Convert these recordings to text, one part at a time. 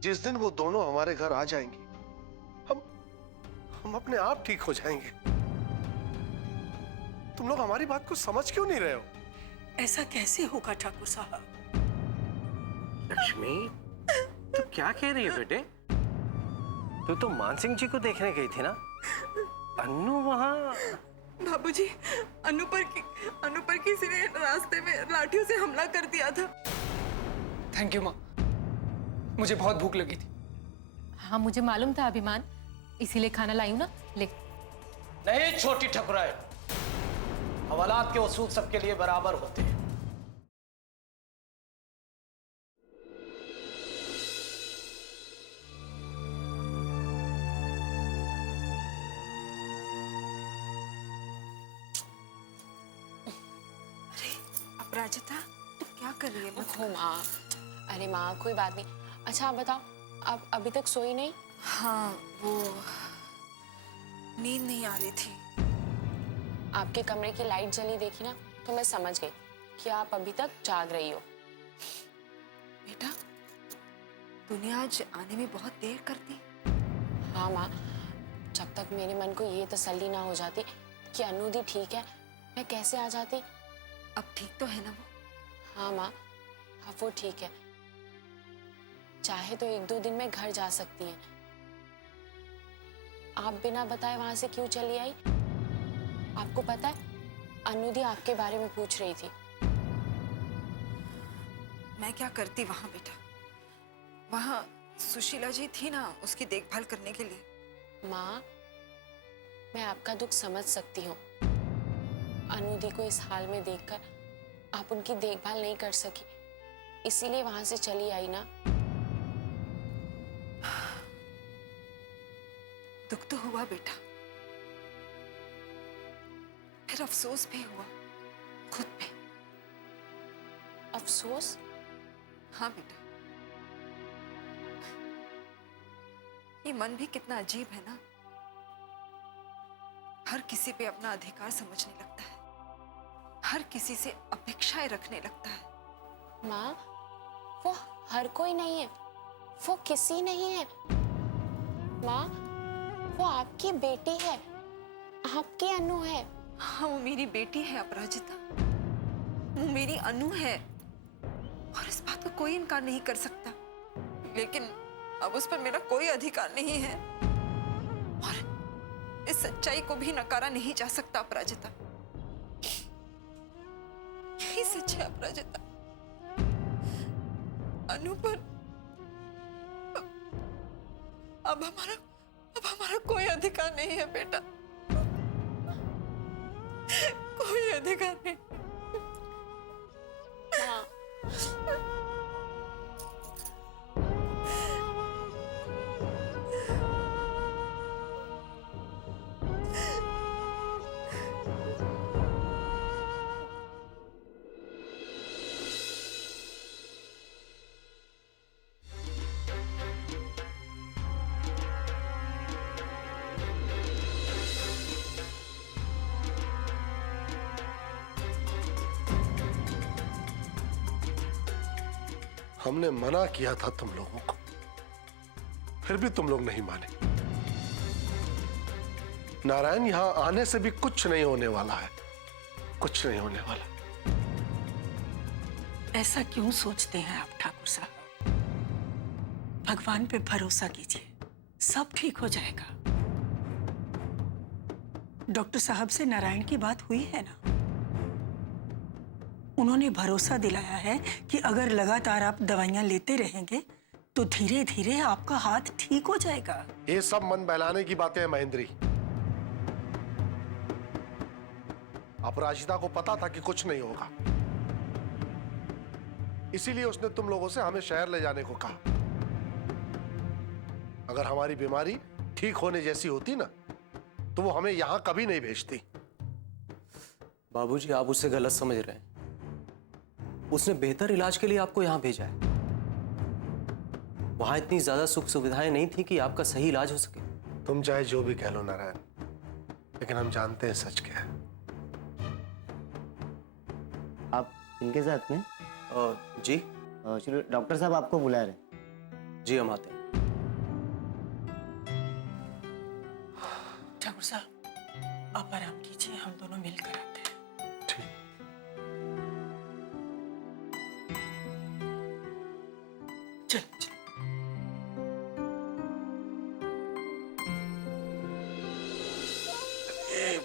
जिस दिन वो दोनों हमारे घर आ जाएंगी, हम अपने आप ठीक हो जाएंगे। तुम लोग हमारी बात को समझ क्यों नहीं रहे हो? ऐसा कैसे होगा ठाकुर साहब? लक्ष्मी, तू क्या कह रही है बेटे? तू तो मानसिंह जी को देखने गई थी ना? अन्नू वहाँ। बाबूजी, अनु पर किसी ने रास्ते में लाठियों से हमला कर दिया था। थैंक यू माँ, मुझे बहुत भूख लगी थी। हाँ मुझे मालूम था अभिमान, इसीलिए खाना लाई हूं ना। ले। नहीं छोटी ठकुराई, हवालात के उसूल सबके लिए बराबर होते हैं। अपराजिता, तू क्या कर रही है? हो माँ, अरे माँ कोई बात नहीं। अच्छा आप बताओ, आप अभी तक सोई नहीं? हाँ, वो नींद नहीं आ रही थी। आपके कमरे की लाइट जली देखी ना, तो मैं समझ गई कि आप अभी तक जाग रही हो। बेटा, तूने आज आने में बहुत देर कर दी। हाँ माँ, जब तक मेरे मन को ये तसल्ली ना हो जाती कि अनुदी ठीक है, मैं कैसे आ जाती। अब ठीक तो है ना वो? हाँ माँ, अब वो ठीक है। चाहे तो 1-2 दिन में घर जा सकती हैं। आप बिना बताए वहां से क्यों चली आई? आपको पता है, अनुदी आपके बारे में पूछ रही थी। मैं क्या करती वहां बेटा? वहां सुशीला जी थी ना, उसकी देखभाल करने के लिए। माँ, मैं आपका दुख समझ सकती हूँ। अनुदी को इस हाल में देखकर आप उनकी देखभाल नहीं कर सकी, इसीलिए वहां से चली आई ना। दुख तो हुआ बेटा, फिर अफसोस भी हुआ खुद पे। अफसोस? हाँ बेटा, ये मन भी कितना अजीब है ना। हर किसी पे अपना अधिकार समझने लगता है, हर किसी से अपेक्षाएं रखने लगता है। माँ, वो हर कोई नहीं है, वो किसी नहीं है। माँ, वो आपकी बेटी है, आपकी अनु है। हाँ, वो मेरी बेटी है अपराजिता, वो मेरी अनु है और इस बात का कोई इनकार नहीं कर सकता। लेकिन अब उस पर मेरा कोई अधिकार नहीं है और इस सच्चाई को भी नकारा नहीं जा सकता अपराजिता। यही सच है अपराजिता, अनु पर अब हमारा कोई अधिकार नहीं है बेटा, कोई अधिकार नहीं। हाँ, हमने मना किया था तुम लोगों को, फिर भी तुम लोग नहीं माने। नारायण, यहां आने से भी कुछ नहीं होने वाला है, कुछ नहीं होने वाला। ऐसा क्यों सोचते हैं आप ठाकुर साहब? भगवान पे भरोसा कीजिए, सब ठीक हो जाएगा। डॉक्टर साहब से नारायण की बात हुई है ना, उन्होंने भरोसा दिलाया है कि अगर लगातार आप दवाइयां लेते रहेंगे तो धीरे धीरे आपका हाथ ठीक हो जाएगा। ये सब मन बहलाने की बातें हैं महेंद्री। अपराजिता को पता था कि कुछ नहीं होगा, इसीलिए उसने तुम लोगों से हमें शहर ले जाने को कहा। अगर हमारी बीमारी ठीक होने जैसी होती ना, तो वो हमें यहां कभी नहीं भेजती। बाबूजी, आप उससे गलत समझ रहे हैं। उसने बेहतर इलाज के लिए आपको यहां भेजा है। वहां इतनी ज्यादा सुख सुविधाएं नहीं थी कि आपका सही इलाज हो सके। तुम चाहे जो भी कह लो नारायण, लेकिन हम जानते हैं सच क्या है। आप इनके साथ में? जी चलो, डॉक्टर साहब आपको बुला रहे हैं। जी हम आते हैं। ठाकुर साहब आप आराम कीजिए, हम दोनों मिलकर आते हैं। ठीक। चल चल।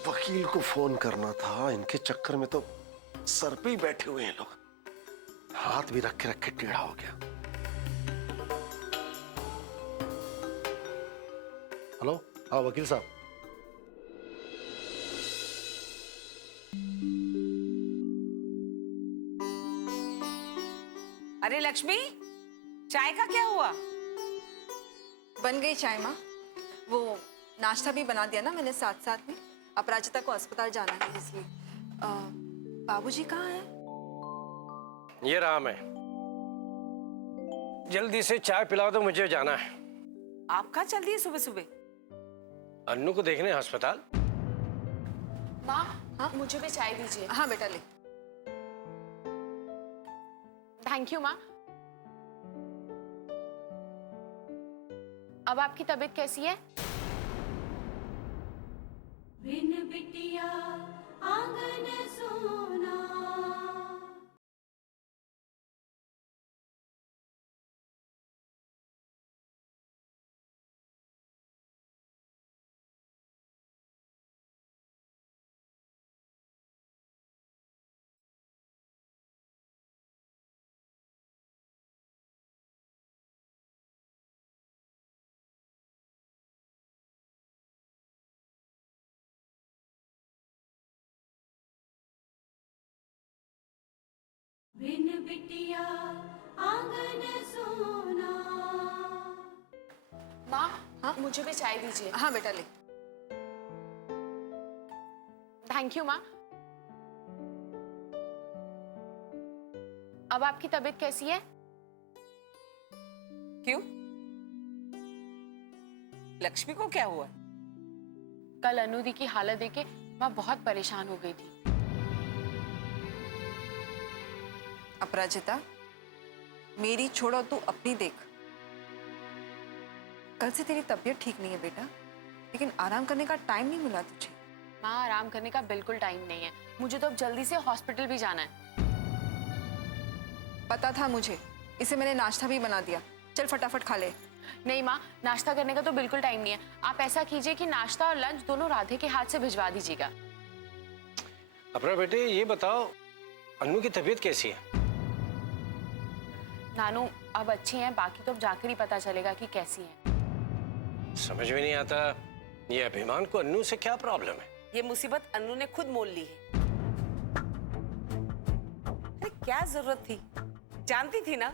वकील को फोन करना था, इनके चक्कर में तो सर पे ही बैठे हुए हैं लोग। हाथ भी रखे रखे टेढ़ा हो गया। हेलो, हाँ वकील साहब। अरे लक्ष्मी, चाय का क्या हुआ? बन गई चाय माँ। वो नाश्ता भी बना दिया ना मैंने साथ साथ में। अपराजिता को अस्पताल जाना है इसलिए। बाबूजी कहाँ है? ये रहा मैं। जल्दी से चाय पिला दो, मुझे जाना है। आप कहाँ चल दिए सुबह सुबह? अन्नू को देखने अस्पताल। माँ, हाँ? मुझे भी चाय दीजिए। हाँ बेटा ले। थैंक यू माँ। अब आपकी तबीयत कैसी है? बिन बिटिया आंगन सोना। बिन बिटिया आंगन सोना। माँ, हाँ? मुझे भी चाय दीजिए। हाँ बेटा ले। थैंक यू माँ। अब आपकी तबीयत कैसी है? क्यों? लक्ष्मी को क्या हुआ? कल अनुदी की हालत देख के मैं बहुत परेशान हो गई थी। अपराजिता, मेरी छोड़ो, तू अपनी देख। कल से तेरी तबीयत ठीक नहीं है बेटा, लेकिन आराम करने का टाइम नहीं मिला तुझे। माँ, आराम करने का बिल्कुल टाइम नहीं है। मुझे तो अब जल्दी से हॉस्पिटल भी जाना है। पता था मुझे, इसे मैंने नाश्ता भी बना दिया। चल फटाफट खा ले। नहीं माँ, नाश्ता करने का तो बिल्कुल टाइम नहीं है। आप ऐसा कीजिए कि नाश्ता और लंच दोनों राधे के हाथ से भिजवा दीजिएगा। अपना बेटे ये बताओ, अन्नू की तबीयत कैसी है? नानू अब अच्छी हैं, बाकी तो अब जाकर ही पता चलेगा कि कैसी हैं। समझ में नहीं आता, ये अभिमान को अन्नू से क्या प्रॉब्लम है? ये मुसीबत अन्नू ने खुद मोल ली है। अरे क्या जरूरत थी? जानती थी ना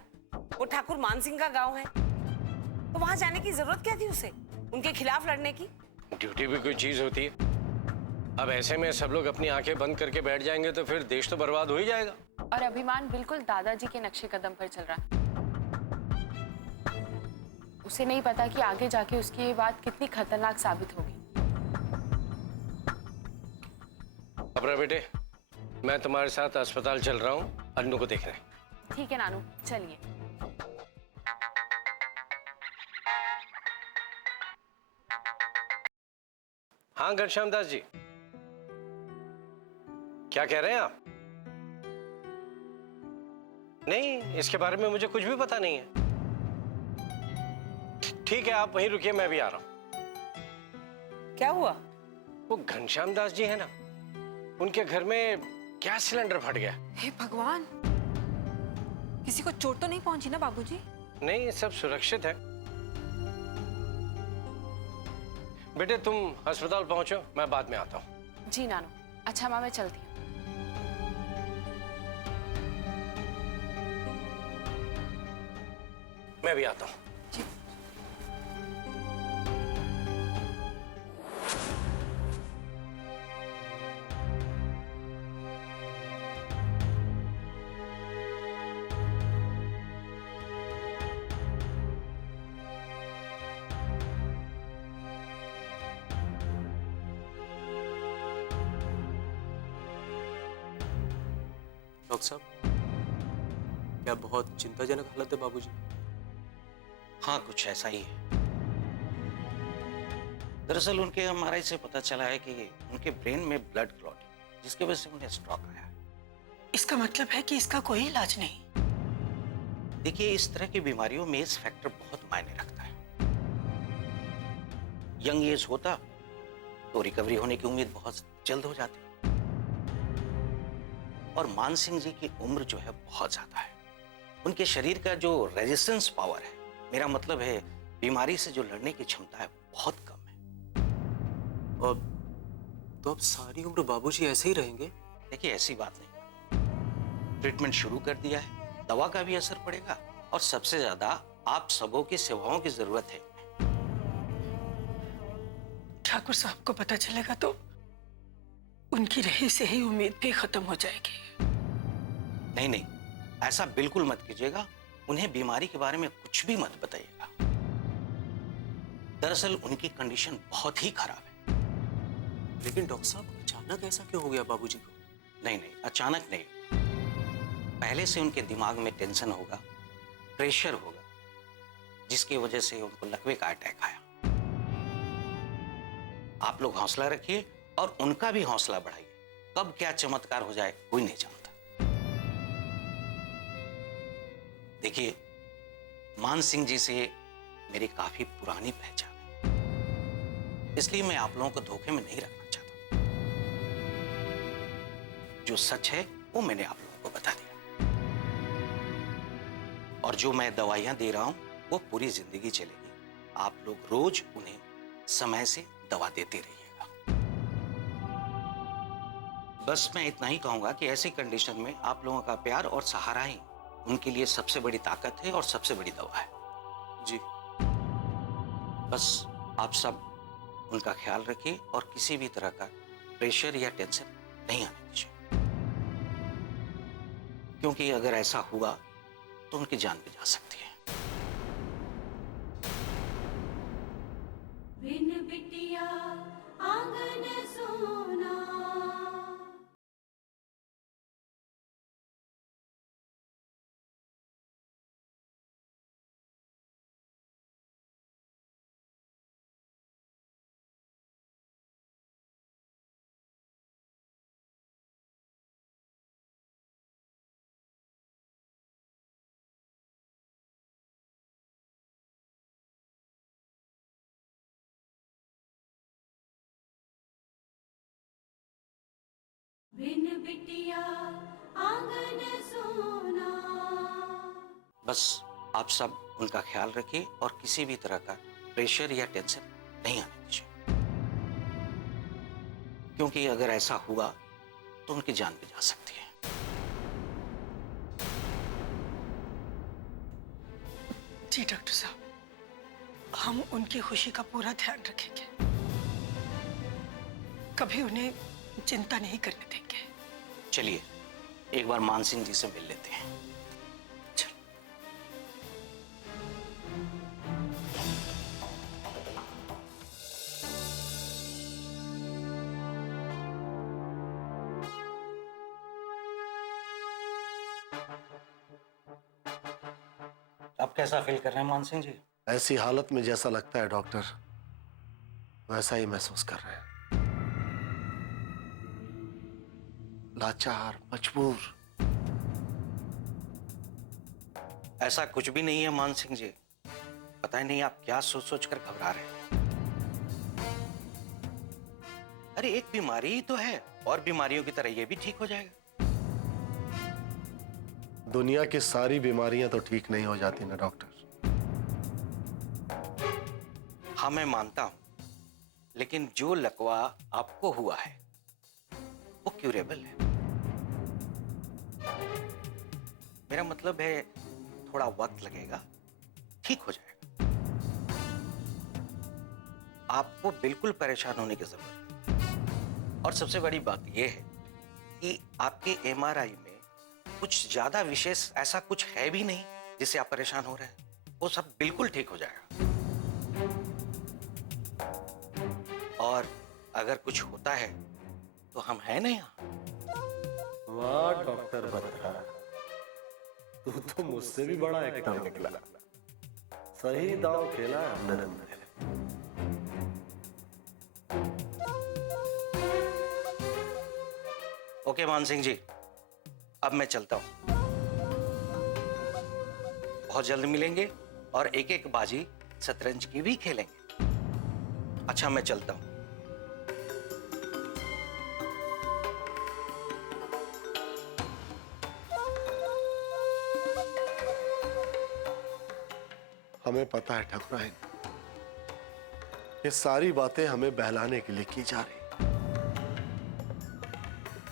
वो ठाकुर मानसिंह का गांव है, तो वहां जाने की जरूरत क्या थी उसे, उनके खिलाफ लड़ने की? ड्यूटी भी कोई चीज होती है। अब ऐसे में सब लोग अपनी आंखें बंद करके बैठ जाएंगे तो फिर देश तो बर्बाद हो ही जाएगा। और अभिमान बिल्कुल दादाजी के नक्शे कदम पर चल रहा है। उसे नहीं पता कि आगे जाके उसकी ये बात कितनी खतरनाक साबित होगी। अपना बेटे, मैं तुम्हारे साथ अस्पताल चल रहा हूँ अन्नू को देखने। ठीक है नानू, चलिए। हाँ घनश्याम दास जी, क्या कह रहे हैं आप? नहीं, इसके बारे में मुझे कुछ भी पता नहीं है। ठीक है, आप वहीं रुकिए, मैं भी आ रहा हूं। क्या हुआ? वो घनश्याम दास जी है ना, उनके घर में गैस सिलेंडर फट गया। हे भगवान, किसी को चोट तो नहीं पहुंची ना बाबूजी? नहीं, सब सुरक्षित है। बेटे तुम अस्पताल पहुंचो, मैं बाद में आता हूं। जी नानू। अच्छा माँ, मैं चलती हूँ। मैं भी आता हूं। जी। डॉक्टर साहब, क्या बहुत चिंताजनक हालत है बाबूजी? हाँ, कुछ ऐसा ही है। दरअसल उनके एमआरआई से पता चला है कि उनके ब्रेन में ब्लड क्लॉटिंग, जिसकी वजह से उन्हें स्ट्रोक आया। इसका मतलब है कि इसका कोई इलाज नहीं। देखिए, इस तरह की बीमारियों में एज फैक्टर बहुत मायने रखता है। यंग एज होता तो रिकवरी होने की उम्मीद बहुत जल्द हो जाती, और मान सिंह जी की उम्र जो है बहुत ज्यादा है। उनके शरीर का जो रेजिस्टेंस पावर है, मेरा मतलब है बीमारी से जो लड़ने की क्षमता है, बहुत कम है। और तो अब सारी उम्र बाबूजी ऐसे ही रहेंगे? देखिए, ऐसी बात नहीं। ट्रीटमेंट शुरू कर दिया है, दवा का भी असर पड़ेगा, और सबसे ज्यादा आप सबों की सेवाओं की जरूरत है। ठाकुर साहब को पता चलेगा तो उनकी रही से ही उम्मीद भी खत्म हो जाएगी। नहीं नहीं, ऐसा बिल्कुल मत कीजिएगा। उन्हें बीमारी के बारे में कुछ भी मत बताइएगा। दरअसल उनकी कंडीशन बहुत ही खराब है। लेकिन डॉक्टर साहब, अचानक ऐसा क्यों हो गया बाबूजी को? नहीं नहीं, अचानक नहीं। पहले से उनके दिमाग में टेंशन होगा, प्रेशर होगा, जिसकी वजह से उनको लकवे का अटैक आया। आप लोग हौसला रखिए और उनका भी हौसला बढ़ाइए। कब क्या चमत्कार हो जाए कोई नहीं जानता। देखिए, मान सिंह जी से मेरी काफी पुरानी पहचान है, इसलिए मैं आप लोगों को धोखे में नहीं रखना चाहता। जो सच है वो मैंने आप लोगों को बता दिया, और जो मैं दवाइयां दे रहा हूं वो पूरी जिंदगी चलेगी। आप लोग रोज उन्हें समय से दवा देते रहिएगा। बस मैं इतना ही कहूंगा कि ऐसी कंडीशन में आप लोगों का प्यार और सहारा ही उनके लिए सबसे बड़ी ताकत है और सबसे बड़ी दवा है। जी। बस आप सब उनका ख्याल रखिए और किसी भी तरह का प्रेशर या टेंशन नहीं आने दीजिए, क्योंकि अगर ऐसा हुआ तो उनकी जान भी जा सकती है। बिन बिटिया आंगन सोना। बिन बिटिया आंगन सोना। बस आप सब उनका ख्याल रखिए और किसी भी तरह का प्रेशर या टेंशन नहीं आने दीजिए, क्योंकि अगर ऐसा हुआ तो उनकी जान भी जा सकती है। जी डॉक्टर साहब, हम उनकी खुशी का पूरा ध्यान रखेंगे। कभी उन्हें चिंता नहीं करने देंगे। चलिए एक बार मान सिंह जी से मिल लेते हैं। चलो। अब कैसा फील कर रहे हैं मान सिंह जी? ऐसी हालत में जैसा लगता है डॉक्टर, वैसा ही महसूस कर रहे हैं। लाचार, मजबूर। ऐसा कुछ भी नहीं है मान सिंह जी। पता ही नहीं आप क्या सोच सोच कर घबरा रहे हैं। अरे एक बीमारी ही तो है, और बीमारियों की तरह ये भी ठीक हो जाएगा। दुनिया की सारी बीमारियां तो ठीक नहीं हो जाती ना डॉक्टर। हाँ मैं मानता हूं, लेकिन जो लकवा आपको हुआ है वो क्यूरेबल है। मेरा मतलब है थोड़ा वक्त लगेगा, ठीक हो जाएगा। आपको बिल्कुल परेशान होने की जरूरत नहीं। और सबसे बड़ी बात यह है कि आपके एमआरआई में कुछ ज्यादा विशेष ऐसा कुछ है भी नहीं जिससे आप परेशान हो रहे हैं। वो सब बिल्कुल ठीक हो जाएगा। और अगर कुछ होता है तो हम हैं ना यहाँ। वाह डॉक्टर बत्रा, तू तो मुझसे भी बड़ा एक्टर निकला। सही दांव खेला है नरेंद्र ने। ओके मान सिंह जी, अब मैं चलता हूं। बहुत जल्द मिलेंगे और एक एक बाजी शतरंज की भी खेलेंगे। अच्छा, मैं चलता हूं। हमें पता है ठाकुराइन, ये सारी बातें हमें बहलाने के लिए की जा रही,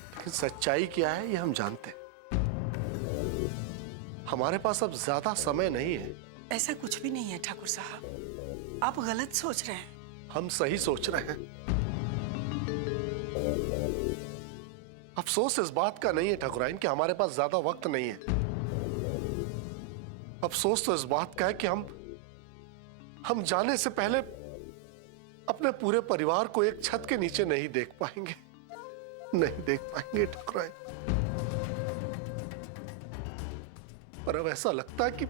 लेकिन सच्चाई क्या है ये हम जानते हैं। हमारे पास अब ज्यादा समय नहीं है। ऐसा कुछ भी नहीं है ठाकुर साहब, आप गलत सोच रहे हैं। हम सही सोच रहे हैं। अफसोस इस बात का नहीं है ठाकुराइन कि हमारे पास ज्यादा वक्त नहीं है। अफसोस तो इस बात का है कि हम जाने से पहले अपने पूरे परिवार को एक छत के नीचे नहीं देख पाएंगे, नहीं देख पाएंगे ठाकुराइन। पर अब ऐसा लगता है कि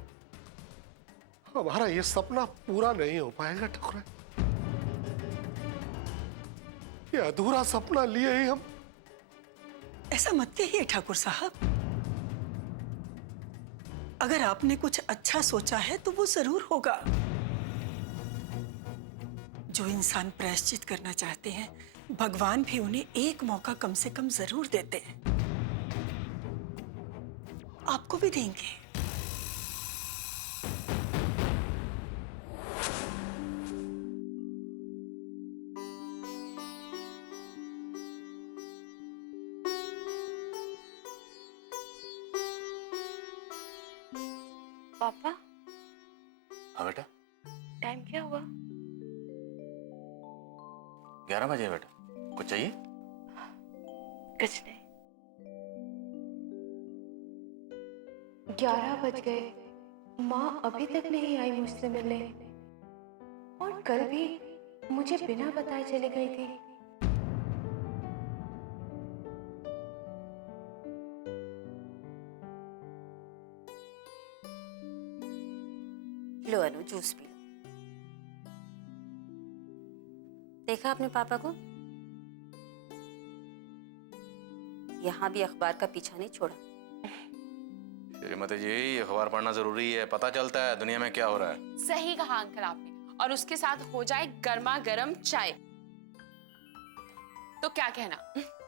हमारा ये सपना पूरा नहीं हो पाएगा ठाकुराइन। ये अधूरा सपना लिए ही हम। ऐसा मत कहिए ठाकुर साहब, अगर आपने कुछ अच्छा सोचा है तो वो जरूर होगा। जो इंसान प्रायश्चित करना चाहते हैं, भगवान भी उन्हें एक मौका कम से कम जरूर देते हैं। आपको भी देंगे। पापा, हाँ बेटा, टाइम क्या हुआ? 11 बजे बेटा। कुछ चाहिए? कुछ नहीं। 11 बज गए, माँ अभी तक नहीं आई मुझसे मिलने, और कल भी मुझे बिना बताए चली गई थी। लो अनु, जूस पी लो। देखा आपने पापा को? यहाँ भी अखबार का पीछा नहीं छोड़ा। श्रीमती जी, अखबार पढ़ना जरूरी है, पता चलता है दुनिया में क्या हो रहा है। सही कहा अंकल आपने, और उसके साथ हो जाए गर्मा गर्म चाय, तो क्या कहना।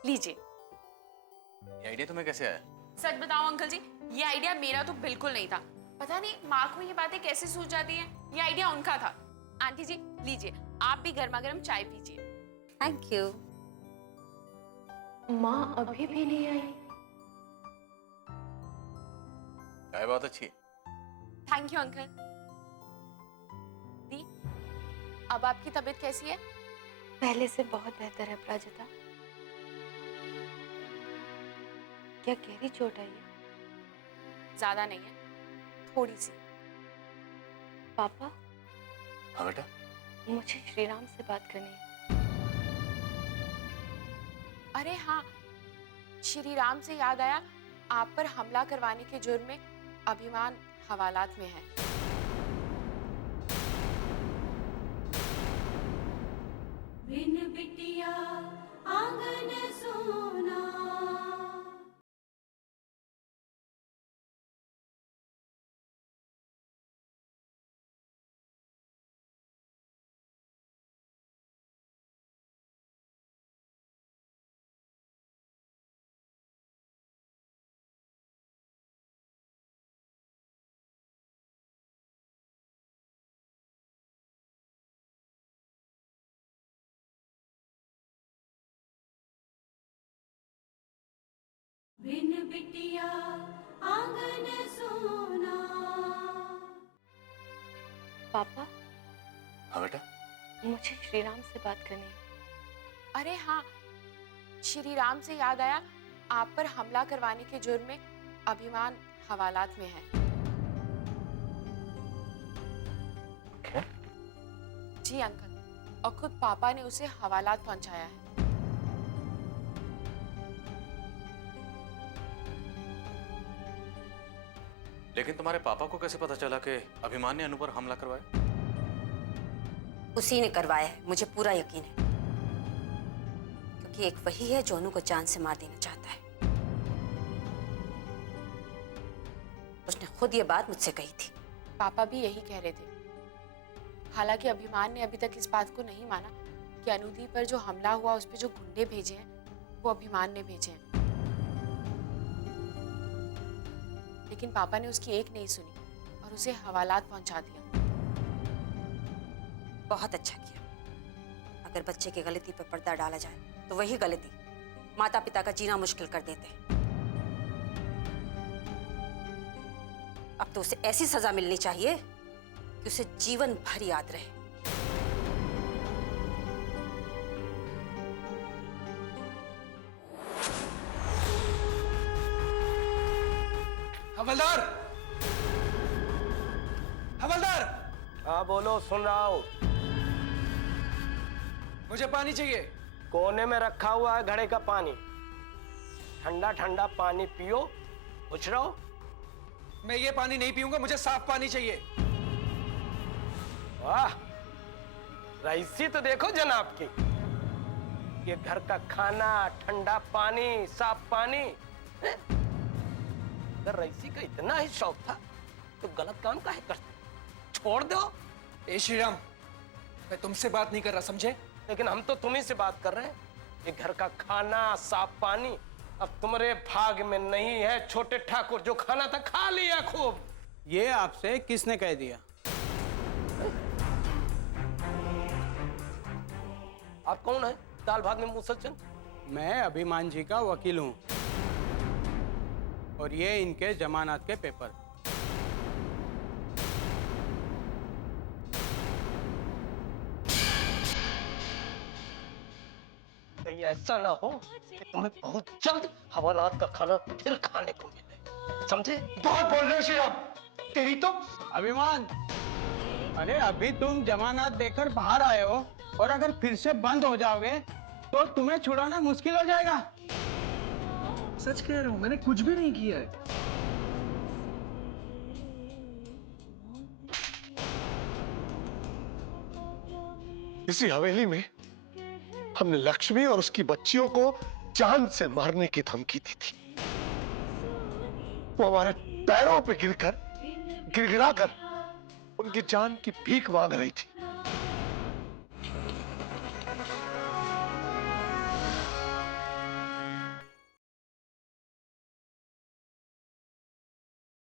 लीजिए। ये आइडिया तुम्हें कैसे आया? सच बताओ अंकल जी, ये आइडिया मेरा तो बिल्कुल नहीं था। पता नहीं माँ को ये बातें कैसे सूझ जाती हैं। ये आइडिया उनका था। आंटी जी लीजिए, आप भी गर्मा गर्म चाय पीजिए। Thank you. माँ अभी भी नहीं आई। चाय बहुत अच्छी है। Thank you uncle. दी, अब आपकी तबीयत कैसी है? पहले से बहुत बेहतर है प्राजता। क्या गहरी चोट आई है? ज्यादा नहीं है, थोड़ी सी। पापा, हाँ बेटा। मुझे श्रीराम से बात करनी है। अरे हाँ, श्री राम से याद आया, आप पर हमला करवाने के जुर्म में अभिमान हवालात में है। बिन बिटिया आंगन सोना। बिन बिटिया आंगन सोना। पापा, हाँ बेटा। मुझे श्रीराम से बात करनी है। अरे हाँ, श्री राम से याद आया, आप पर हमला करवाने के जुर्म में अभिमान हवालात में है। क्या? जी अंकल, और खुद पापा ने उसे हवालात पहुंचाया है। लेकिन तुम्हारे पापा को कैसे पता चला कि अभिमान ने अनु पर हमला करवाया? उसी ने करवाया है, मुझे पूरा यकीन है, क्योंकि एक वही है जो अनु को जान से मार देना चाहता है। उसने खुद ये बात मुझसे कही थी। पापा भी यही कह रहे थे। हालांकि अभिमान ने अभी तक इस बात को नहीं माना कि अनुदी पर जो हमला हुआ उस पर जो गुंडे भेजे हैं वो अभिमान ने भेजे हैं। लेकिन पापा ने उसकी एक नहीं सुनी और उसे हवालात पहुंचा दिया। बहुत अच्छा किया। अगर बच्चे की गलती पर पर्दा डाला जाए तो वही गलती माता पिता का जीना मुश्किल कर देते हैं। अब तो उसे ऐसी सजा मिलनी चाहिए कि उसे जीवन भर याद रहे। हवलदार! हवलदार! हाँ बोलो, सुन रहा हूँ। मुझे पानी चाहिए। कोने में रखा हुआ है घड़े का पानी। ठंडा ठंडा पानी पियो। पूछ रहा हूँ। मैं ये पानी नहीं पीऊंगा, मुझे साफ पानी चाहिए। वाह, रईसी तो देखो जनाब की। ये घर का खाना, ठंडा पानी, साफ पानी। अगर रईसी का इतना ही शौक था तो गलत काम काहे करते? छोड़ दो। ए श्रीराम, मैं तुमसे बात नहीं कर रहा, समझे? लेकिन हम तो तुम्ही से बात कर रहे हैं। ये घर का खाना, साफ पानी अब तुम्हारे भाग में नहीं है। छोटे ठाकुर, जो खाना था खा लिया खूब। ये आपसे किसने कह दिया? आप कौन है? दाल भात में मुसलचन। मैं अभिमान जी का वकील हूँ और ये इनके जमानत के पेपर। ऐसा ना हो कि तुम्हें बहुत जल्द हवालात का खाना फिर खाने को मिले, समझे? बहुत बोल रहे हो श्रीराम, तेरी तो। अभिमान, अरे अभी तुम जमानत देकर बाहर आए हो और अगर फिर से बंद हो जाओगे तो तुम्हें छुड़ाना मुश्किल हो जाएगा। सच कह रहा हूं, मैंने कुछ भी नहीं किया है। इसी हवेली में हमने लक्ष्मी और उसकी बच्चियों को जान से मारने की धमकी दी थी। वो हमारे पैरों पे गिरकर गिड़गिड़ाकर उनकी जान की भीख मांग रही थी।